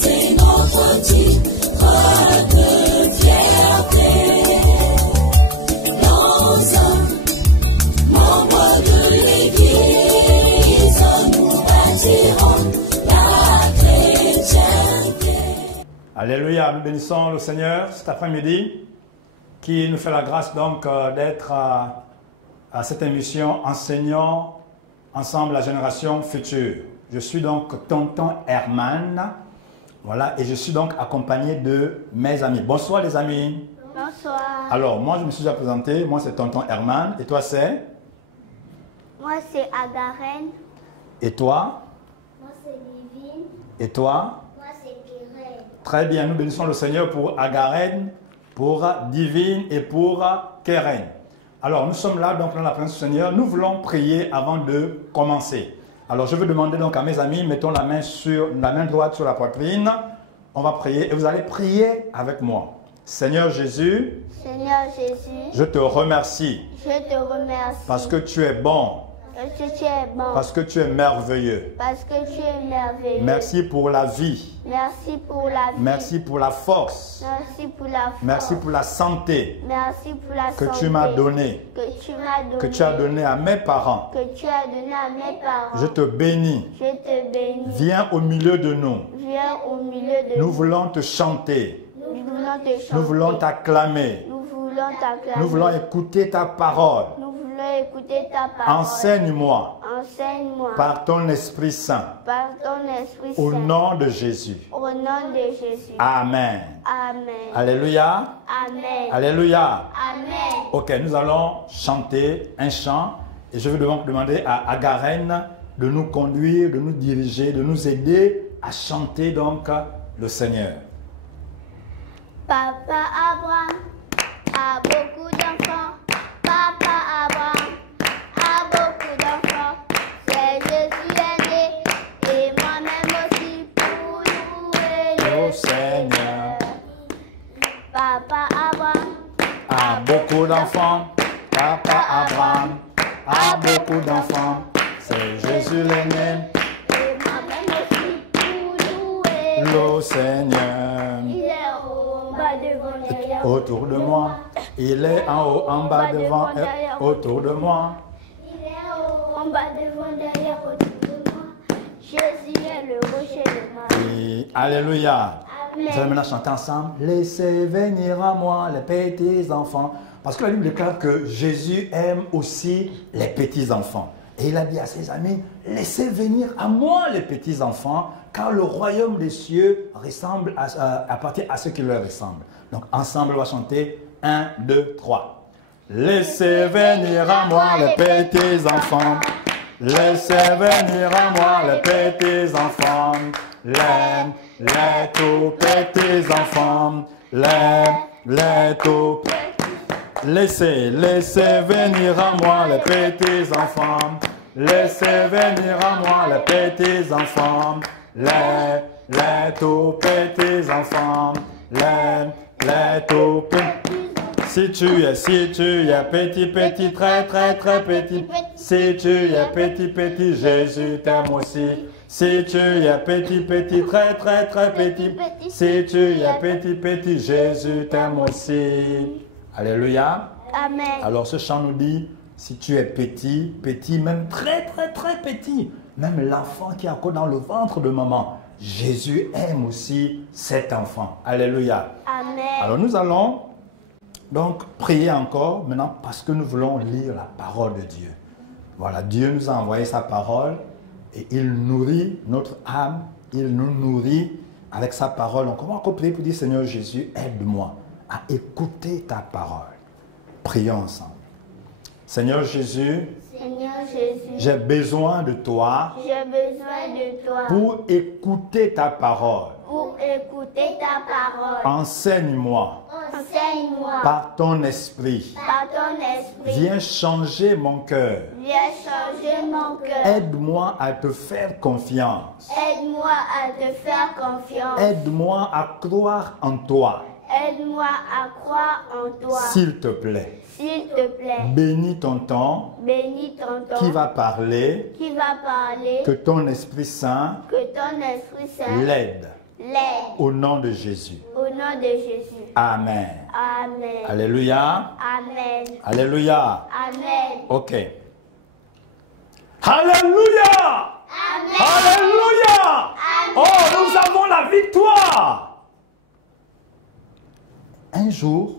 c'est notre titre de fierté. Dans un membre de l'Église, nous bâtirons la chrétienté. Alléluia, nous bénissons le Seigneur cet après-midi qui nous fait la grâce donc d'être à cette émission enseignant ensemble la génération future. Je suis donc tonton Herman, voilà, et je suis donc accompagné de mes amis. Bonsoir les amis. Bonsoir. Alors, moi je me suis déjà présenté, moi c'est tonton Herman, et toi c'est? Moi c'est Agaren. Et toi? Moi c'est Livine. Et toi? Moi c'est Keren. Très bien, nous bénissons le Seigneur pour Agaren, pour Divine et pour Keren. Alors, nous sommes là donc dans la présence du Seigneur. Nous voulons prier avant de commencer. Alors, je veux demander donc à mes amis, mettons la main droite sur la poitrine. On va prier et vous allez prier avec moi. Seigneur Jésus, Seigneur Jésus, je te remercie je te remercie parce que tu es bon, parce que tu es bon, parce que tu es merveilleux. parce que tu es merveilleux. Merci pour la vie. Merci pour la vie. Merci pour la force. Merci pour la force. Merci pour la santé Merci pour la que santé tu m'as donnée, que tu m'as donnée, que tu as donnée à mes parents. que tu as donné à mes parents. Je te bénis. Je te bénis. Viens au milieu de nous. Viens au milieu de Nous voulons te chanter. Nous voulons te chanter. Nous voulons t'acclamer. Nous voulons t'acclamer. Nous voulons écouter ta parole. Nous voulons écouter ta parole. Enseigne-moi Enseigne-moi par ton Esprit Saint. par ton Esprit Au Saint. nom de Jésus. Au nom de Jésus. Amen. Amen. Alléluia. Amen. Alléluia. Amen. Ok, nous allons chanter un chant. Et je vais donc demander à Agaren de nous conduire, de nous diriger, de nous aider à chanter donc le Seigneur. Papa Abraham a beaucoup d'enfants. Papa Abraham a beaucoup d'enfants. C'est Jésus aîné et moi-même aussi pour louer Le le Seigneur Papa Abraham a beaucoup d'enfants. Papa Abraham a beaucoup d'enfants. C'est Jésus l'aîné, et moi-même aussi pour louer le Seigneur. Il est au bas devant derrière. Autour de moi, il est en haut, en bas, devant et autour de moi. Il est en bas devant derrière autour de moi. Jésus est le rocher de ma vie. Et alléluia. Amen. Nous allons maintenant chanter ensemble. Laissez venir à moi les petits enfants. Parce que la Bible déclare que Jésus aime aussi les petits enfants. Et il a dit à ses amis, laissez venir à moi les petits enfants, car le royaume des cieux ressemble appartient à ceux qui leur ressemblent. Donc ensemble, on va chanter 1, 2, 3. Laissez venir à moi les petits enfants. Laissez venir à moi les petits enfants. Les tout petits enfants. Les tout petits. Laissez venir à moi les petits enfants. Laissez venir à moi les petits enfants. Les tout petits enfants. Les tout petits. Si tu es petit, très petit. Si tu es petit, Jésus t'aime aussi. Si tu es petit, très petit. Si tu es petit, Jésus t'aime aussi. Alléluia. Amen. Alors ce chant nous dit, si tu es petit, même très petit, même l'enfant qui est encore dans le ventre de maman, Jésus aime aussi cet enfant. Alléluia. Amen. Alors nous allons donc prier encore maintenant parce que nous voulons lire la parole de Dieu. Voilà, Dieu nous a envoyé sa parole et il nourrit notre âme, il nous nourrit avec sa parole. Donc on va encore prier pour dire, Seigneur Jésus, aide-moi à écouter ta parole. Prions ensemble. Seigneur Jésus, j'ai besoin de toi pour écouter ta parole. Enseigne-moi par ton esprit. Viens changer mon cœur. Aide-moi à te faire confiance. Aide-moi à croire en toi. Aide-moi à croire en toi. S'il te plaît. S'il te plaît. Bénis ton temps Bénis ton temps. qui va parler. Qui va parler. Que ton Esprit Saint Que ton Esprit Saint l'aide. l'aide. Au nom de Jésus. Au nom de Jésus. Amen. Amen. Alléluia. Amen. Alléluia. Amen. Ok. Alléluia. Amen. Alléluia. Oh, nous avons la victoire. Un jour,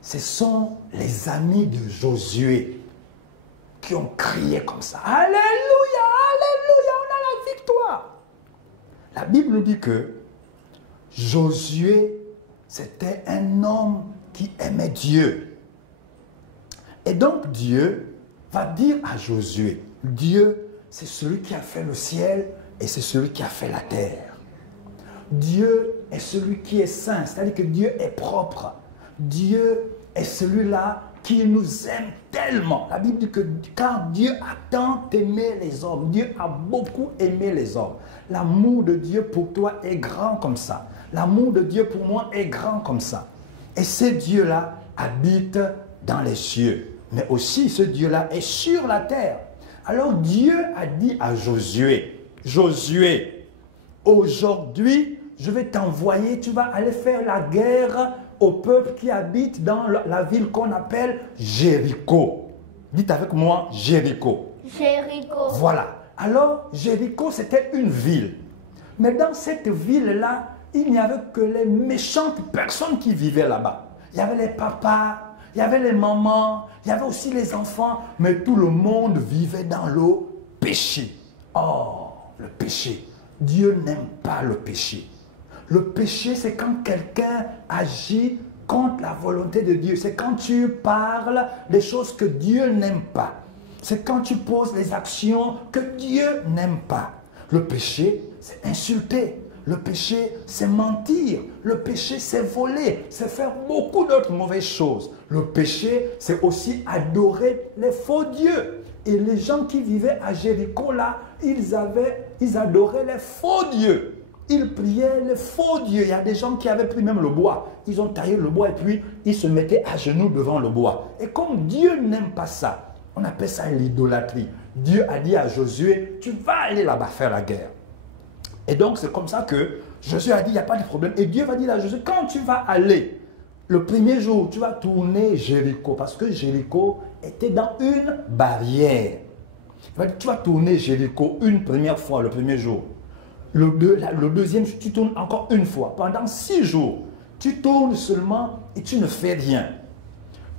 ce sont les amis de Josué qui ont crié comme ça. Alléluia, alléluia, on a la victoire. La Bible nous dit que Josué, c'était un homme qui aimait Dieu. Et donc Dieu va dire à Josué, Dieu, c'est celui qui a fait le ciel et c'est celui qui a fait la terre. Dieu est celui qui est saint, c'est-à-dire que Dieu est propre. Dieu est celui-là qui nous aime tellement. La Bible dit que car Dieu a tant aimé les hommes, Dieu a beaucoup aimé les hommes. L'amour de Dieu pour toi est grand comme ça. L'amour de Dieu pour moi est grand comme ça. Et ce Dieu-là habite dans les cieux. Mais aussi ce Dieu-là est sur la terre. Alors Dieu a dit à Josué, Josué, aujourd'hui, je vais t'envoyer, tu vas aller faire la guerre au peuple qui habite dans la ville qu'on appelle Jéricho. Dites avec moi, Jéricho. Jéricho. Voilà. Alors, Jéricho, c'était une ville. Mais dans cette ville-là, il n'y avait que les méchantes personnes qui vivaient là-bas. Il y avait les papas, il y avait les mamans, il y avait aussi les enfants, mais tout le monde vivait dans le péché. Oh, le péché. Dieu n'aime pas le péché. Le péché, c'est quand quelqu'un agit contre la volonté de Dieu. C'est quand tu parles des choses que Dieu n'aime pas. C'est quand tu poses les actions que Dieu n'aime pas. Le péché, c'est insulter. Le péché, c'est mentir. Le péché, c'est voler. C'est faire beaucoup d'autres mauvaises choses. Le péché, c'est aussi adorer les faux dieux. Et les gens qui vivaient à Jéricho, là, ils adoraient les faux dieux. Ils priaient les faux dieux. Il y a des gens qui avaient pris même le bois. Ils ont taillé le bois et puis ils se mettaient à genoux devant le bois. Et comme Dieu n'aime pas ça, on appelle ça l'idolâtrie. Dieu a dit à Josué, tu vas aller là-bas faire la guerre. Et donc c'est comme ça que Josué a dit, il n'y a pas de problème. Et Dieu va dire à Josué, quand tu vas aller, le premier jour, tu vas tourner Jéricho. Parce que Jéricho était dans une barrière. Tu vas tourner Jéricho une première fois le premier jour. Le deuxième, tu tournes encore une fois. Pendant 6 jours, tu tournes seulement et tu ne fais rien.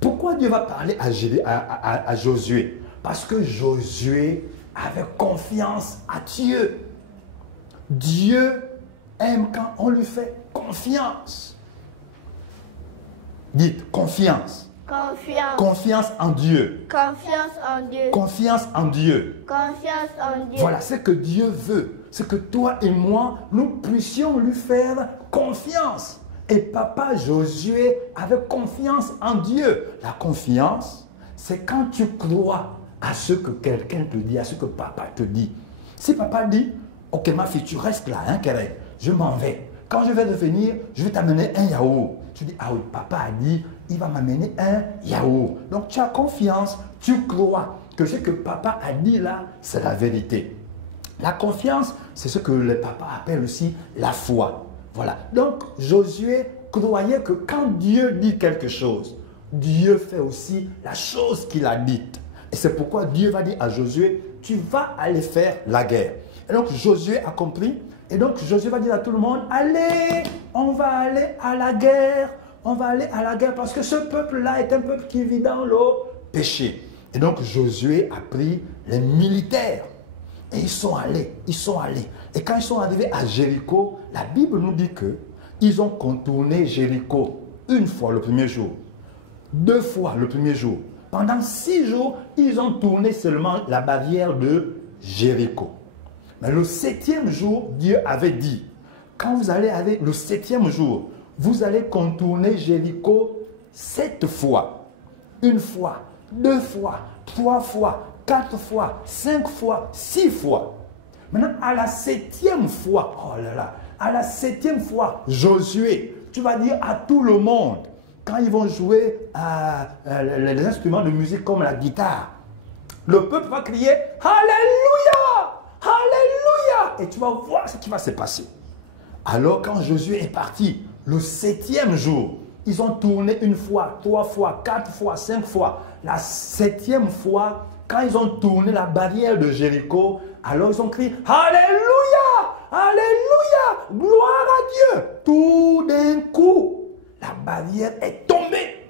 Pourquoi Dieu va parler à Josué? Parce que Josué avait confiance à Dieu. Dieu aime quand on lui fait confiance. Dites, confiance. Confiance. Confiance en Dieu. Confiance en Dieu. Confiance en Dieu. Confiance en Dieu. Voilà ce que Dieu veut. C'est que toi et moi, nous puissions lui faire confiance. Et papa Josué avait confiance en Dieu. La confiance, c'est quand tu crois à ce que quelqu'un te dit, à ce que papa te dit. Si papa dit, ok ma fille, tu restes là, hein, Keren, je m'en vais. Quand je vais revenir, je vais t'amener un yaourt. Tu dis, ah oui, papa a dit, il va m'amener un yaourt. Donc tu as confiance, tu crois que ce que papa a dit là, c'est la vérité. La confiance, c'est ce que les papas appellent aussi la foi. Voilà. Donc Josué croyait que quand Dieu dit quelque chose, Dieu fait aussi la chose qu'il a dite. Et c'est pourquoi Dieu va dire à Josué, tu vas aller faire la guerre. Et donc Josué a compris. Et donc Josué va dire à tout le monde, allez, on va aller à la guerre. On va aller à la guerre parce que ce peuple-là est un peuple qui vit dans le péché. Et donc Josué a pris les militaires. Et ils sont allés. Et quand ils sont arrivés à Jéricho, la Bible nous dit que ils ont contourné Jéricho une fois le premier jour, 2 fois le premier jour. Pendant 6 jours, ils ont tourné seulement la barrière de Jéricho. Mais le 7e jour, Dieu avait dit, quand vous allez aller le 7e jour, vous allez contourner Jéricho 7 fois. 1 fois, 2 fois, 3 fois, 4 fois, 5 fois, 6 fois. Maintenant, à la 7e fois, oh là là, à la 7e fois, Josué, tu vas dire à tout le monde, quand ils vont jouer les instruments de musique comme la guitare, le peuple va crier Alléluia! Alléluia! Et tu vas voir ce qui va se passer. Alors quand Josué est parti, le 7e jour, ils ont tourné 1 fois, 3 fois, 4 fois, 5 fois. La 7e fois, quand ils ont tourné la barrière de Jéricho, alors ils ont crié Alléluia! Alléluia! Gloire à Dieu! Tout d'un coup, la barrière est tombée.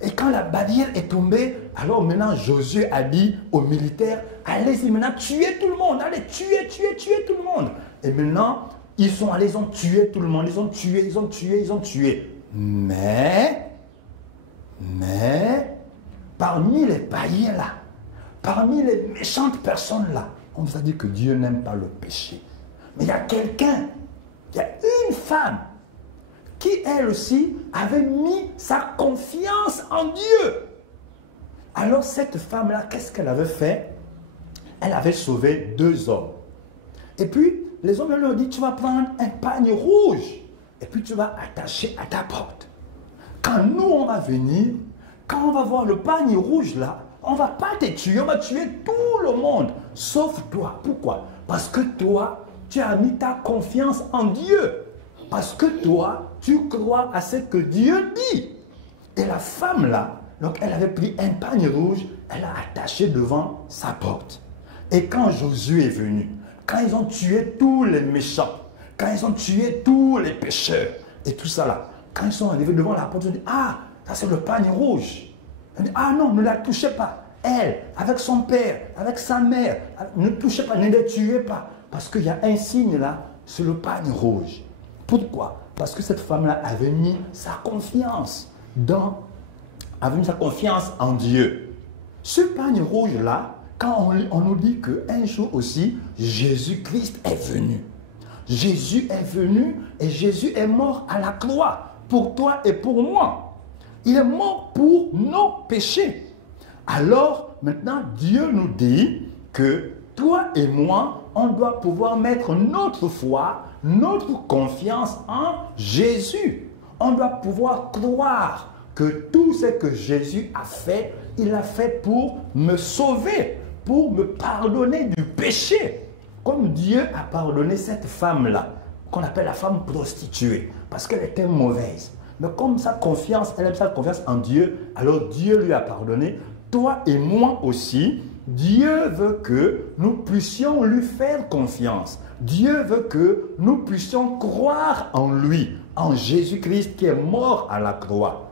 Et quand la barrière est tombée, alors maintenant Josué a dit aux militaires, allez-y maintenant tuez tout le monde, allez tuez tout le monde. Et maintenant, ils sont allés, ils ont tué tout le monde, ils ont tué. Mais, parmi les païens là, parmi les méchantes personnes là, on nous a dit que Dieu n'aime pas le péché. Mais il y a quelqu'un, il y a une femme qui elle aussi avait mis sa confiance en Dieu. Alors cette femme-là, qu'est-ce qu'elle avait fait? Elle avait sauvé 2 hommes. Et puis, les hommes leur ont dit, tu vas prendre un pagne rouge et puis tu vas attacher à ta porte. Quand nous, on va venir, quand on va voir le pagne rouge là, on ne va pas te tuer, on va tuer tout le monde, sauf toi. Pourquoi? Parce que toi, tu as mis ta confiance en Dieu. Parce que toi, tu crois à ce que Dieu dit. Et la femme là, donc elle avait pris un pagne rouge, elle a attaché devant sa porte. Et quand Josué est venu, quand ils ont tué tous les méchants, quand ils ont tué tous les pécheurs, et tout ça là, quand ils sont arrivés devant la porte, ils ont dit, ah, ça c'est le pagne rouge. Ils ont dit, ah non, ne la touchez pas. Elle, avec son père, avec sa mère, ne touchez pas, ne les tuez pas. Parce qu'il y a un signe là, c'est le pagne rouge. Pourquoi? Parce que cette femme-là avait mis sa confiance en Dieu. Ce pagne rouge-là, quand on nous dit qu'un jour aussi, Jésus-Christ est venu. Jésus est venu et Jésus est mort à la croix pour toi et pour moi. Il est mort pour nos péchés. Alors, maintenant, Dieu nous dit que toi et moi, on doit pouvoir mettre notre foi, notre confiance en Jésus. On doit pouvoir croire que tout ce que Jésus a fait, il a fait pour me sauver, pour me pardonner du péché. Comme Dieu a pardonné cette femme-là, qu'on appelle la femme prostituée, parce qu'elle était mauvaise. Mais comme sa confiance, elle aime sa confiance en Dieu, alors Dieu lui a pardonné. Toi et moi aussi, Dieu veut que nous puissions lui faire confiance. Dieu veut que nous puissions croire en lui, en Jésus-Christ qui est mort à la croix.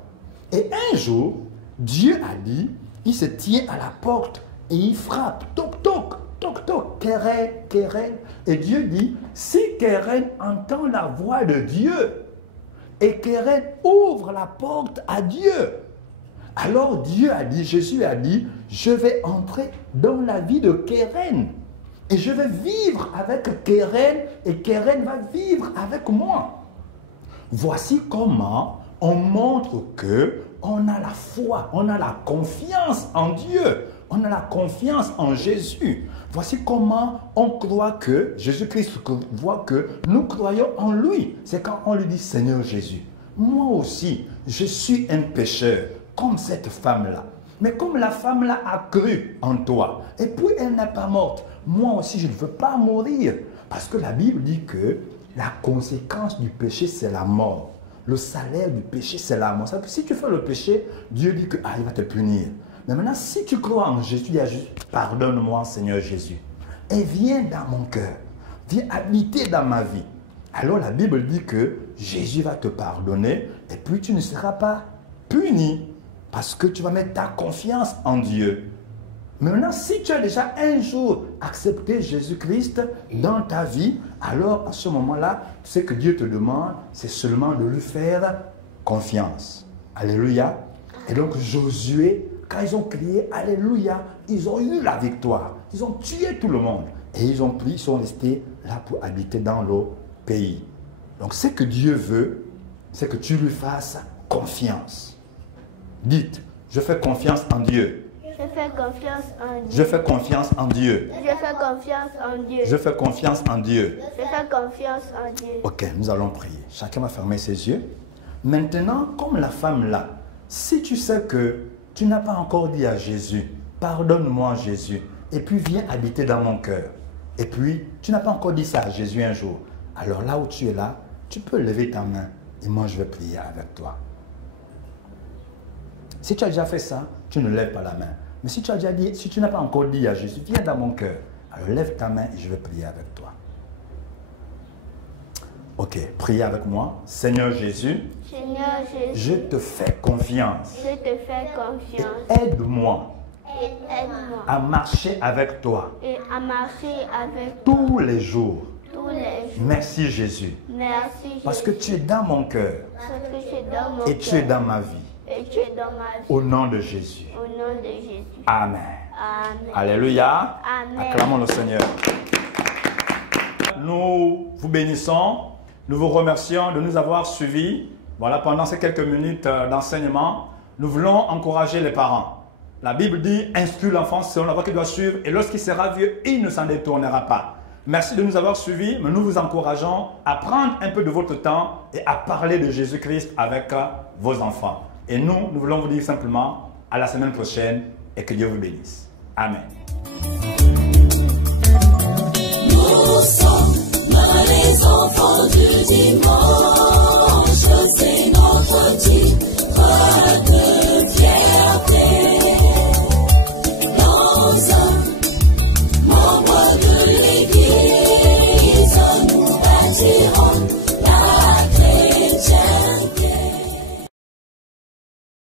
Et un jour, Dieu a dit, il se tient à la porte et il frappe, toc, toc, toc, toc, Kéren, Kéren. Et Dieu dit, si Kéren entend la voix de Dieu, et Kéren ouvre la porte à Dieu, alors Dieu a dit, Jésus a dit, je vais entrer dans la vie de Kéren. Et je vais vivre avec Kéren et Kéren va vivre avec moi. Voici comment on montre que on a la foi, on a la confiance en Dieu, on a la confiance en Jésus. Voici comment on croit que Jésus-Christ voit que nous croyons en lui. C'est quand on lui dit, Seigneur Jésus, moi aussi, je suis un pécheur, comme cette femme-là. Mais comme la femme-là a cru en toi, et puis elle n'est pas morte, moi aussi je ne veux pas mourir. Parce que la Bible dit que la conséquence du péché, c'est la mort. Le salaire du péché, c'est la mort. Si tu fais le péché, Dieu dit que il va te punir. Mais maintenant, si tu crois en Jésus, dis à Jésus, pardonne-moi Seigneur Jésus. Et viens dans mon cœur. Viens habiter dans ma vie. Alors la Bible dit que Jésus va te pardonner et puis tu ne seras pas puni. Parce que tu vas mettre ta confiance en Dieu. Mais maintenant, si tu as déjà un jour accepté Jésus-Christ dans ta vie, alors à ce moment-là, ce que Dieu te demande, c'est seulement de lui faire confiance. Alléluia. Et donc Josué, quand ils ont crié Alléluia, ils ont eu la victoire. Ils ont tué tout le monde. Et ils sont restés là pour habiter dans le pays. Donc ce que Dieu veut, c'est que tu lui fasses confiance. Dites, je fais confiance en Dieu. Je fais confiance en Dieu. Je fais confiance en Dieu. Je fais confiance en Dieu. Je fais confiance en Dieu. Je fais confiance en Dieu. Ok, nous allons prier. Chacun va fermer ses yeux. Maintenant, comme la femme là, si tu sais que tu n'as pas encore dit à Jésus, pardonne-moi Jésus, et puis viens habiter dans mon cœur, et puis tu n'as pas encore dit ça à Jésus un jour, alors là où tu es là, tu peux lever ta main et moi je vais prier avec toi. Si tu as déjà fait ça, tu ne lèves pas la main. Mais si tu as déjà dit, si tu n'as pas encore dit à Jésus, viens dans mon cœur, alors lève ta main et je vais prier avec toi. Ok, priez avec moi. Seigneur Jésus, Seigneur Jésus, je te fais confiance. je te fais confiance. Aide-moi Et aide-moi à marcher avec toi et à marcher avec tous les jours. tous les jours. Merci Jésus. Merci Jésus. Parce que tu es dans mon cœur Parce que tu es dans mon et tu es cœur dans ma vie. et tu es dans ma vie. Au nom de Jésus. Au nom de Jésus. Amen. Amen. Alléluia. Amen. Acclamons le Seigneur. Nous vous bénissons. Nous vous remercions de nous avoir suivis. Voilà, pendant ces quelques minutes d'enseignement, nous voulons encourager les parents. La Bible dit, instruis l'enfant selon la voie qu'il doit suivre et lorsqu'il sera vieux, il ne s'en détournera pas. Merci de nous avoir suivis, mais nous vous encourageons à prendre un peu de votre temps et à parler de Jésus-Christ avec vos enfants. Et nous voulons vous dire simplement à la semaine prochaine et que Dieu vous bénisse. Amen.